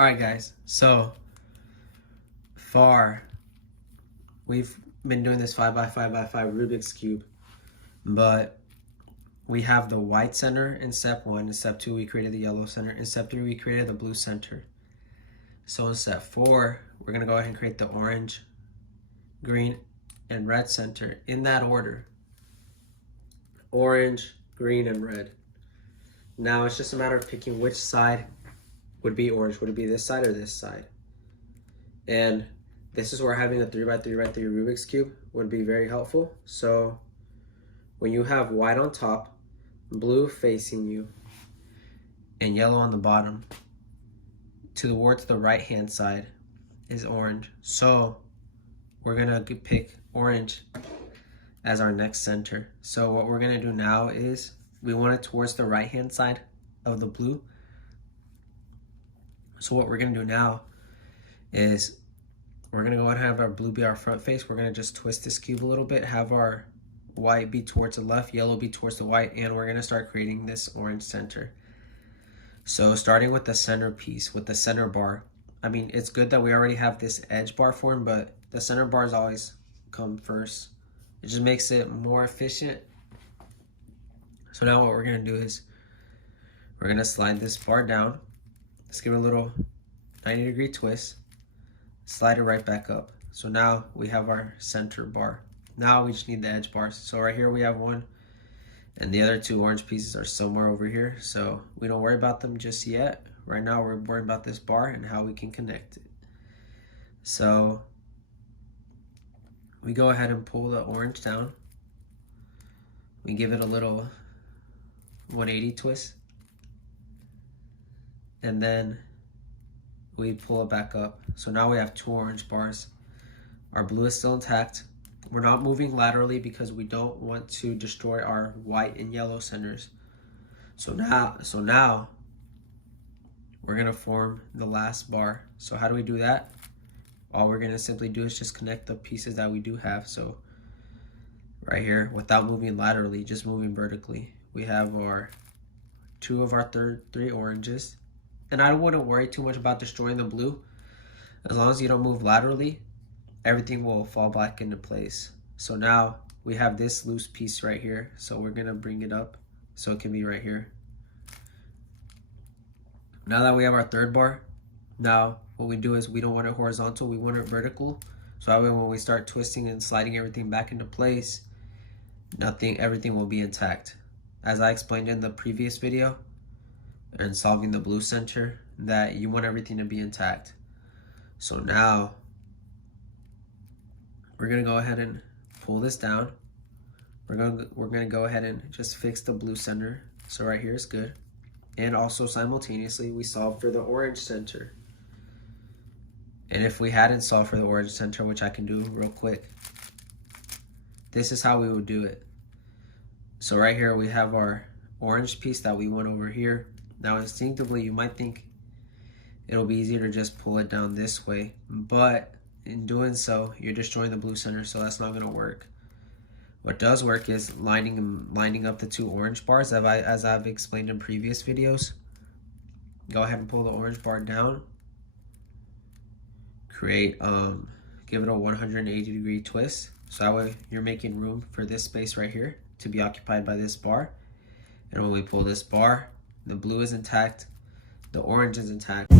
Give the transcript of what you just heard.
Alright guys, so far we've been doing this 5x5x5 Rubik's Cube, but we have the white center in step 1. In step 2 we created the yellow center. In step 3 we created the blue center. So in step 4 we're going to go ahead and create the orange, green, and red center in that order. Orange, green, and red. Now it's just a matter of picking which side would be orange. Would it be this side or this side? And this is where having a 3x3x3 Rubik's Cube would be very helpful. So when you have white on top, blue facing you, and yellow on the bottom, towards the right hand side is orange. So we're gonna pick orange as our next center. So what we're gonna do now is we want it towards the right hand side of the blue. So what we're gonna do now is we're gonna go ahead and have our blue be our front face. We're gonna just twist this cube a little bit, have our white be towards the left, yellow be towards the white, and we're gonna start creating this orange center. So starting with the center piece, with the center bar. I mean, it's good that we already have this edge bar form, but the center bars always come first. It just makes it more efficient. So now what we're gonna do is we're gonna slide this bar down. Let's give it a little 90-degree twist. Slide it right back up. So now we have our center bar. Now we just need the edge bars. So right here we have one, and the other two orange pieces are somewhere over here. So we don't worry about them just yet. Right now we're worried about this bar and how we can connect it. So we go ahead and pull the orange down. We give it a little 180 twist. And then we pull it back up. So now we have two orange bars. Our blue is still intact. We're not moving laterally because we don't want to destroy our white and yellow centers. So now we're gonna form the last bar. So how do we do that? All we're gonna simply do is just connect the pieces that we do have. So right here, without moving laterally, just moving vertically, we have our two of our three oranges. And I wouldn't worry too much about destroying the blue. As long as you don't move laterally, everything will fall back into place. So now we have this loose piece right here. So we're gonna bring it up so it can be right here. Now that we have our third bar, now what we do is we don't want it horizontal, we want it vertical. So that way when we start twisting and sliding everything back into place, everything will be intact. As I explained in the previous video, and solving the blue center, that you want everything to be intact. So now we're gonna go ahead and pull this down. We're gonna go ahead and just fix the blue center. So right here is good. And also simultaneously we solve for the orange center. And if we hadn't solved for the orange center, which I can do real quick, this is how we would do it. So right here we have our orange piece that we want over here. Now instinctively you might think it'll be easier to just pull it down this way, but in doing so you're destroying the blue center, so that's not going to work. What does work is lining up the two orange bars as I've explained in previous videos. Go ahead and pull the orange bar down, create give it a 180-degree twist, so that way you're making room for this space right here to be occupied by this bar. And when we pull this bar, the blue is intact, the orange is intact.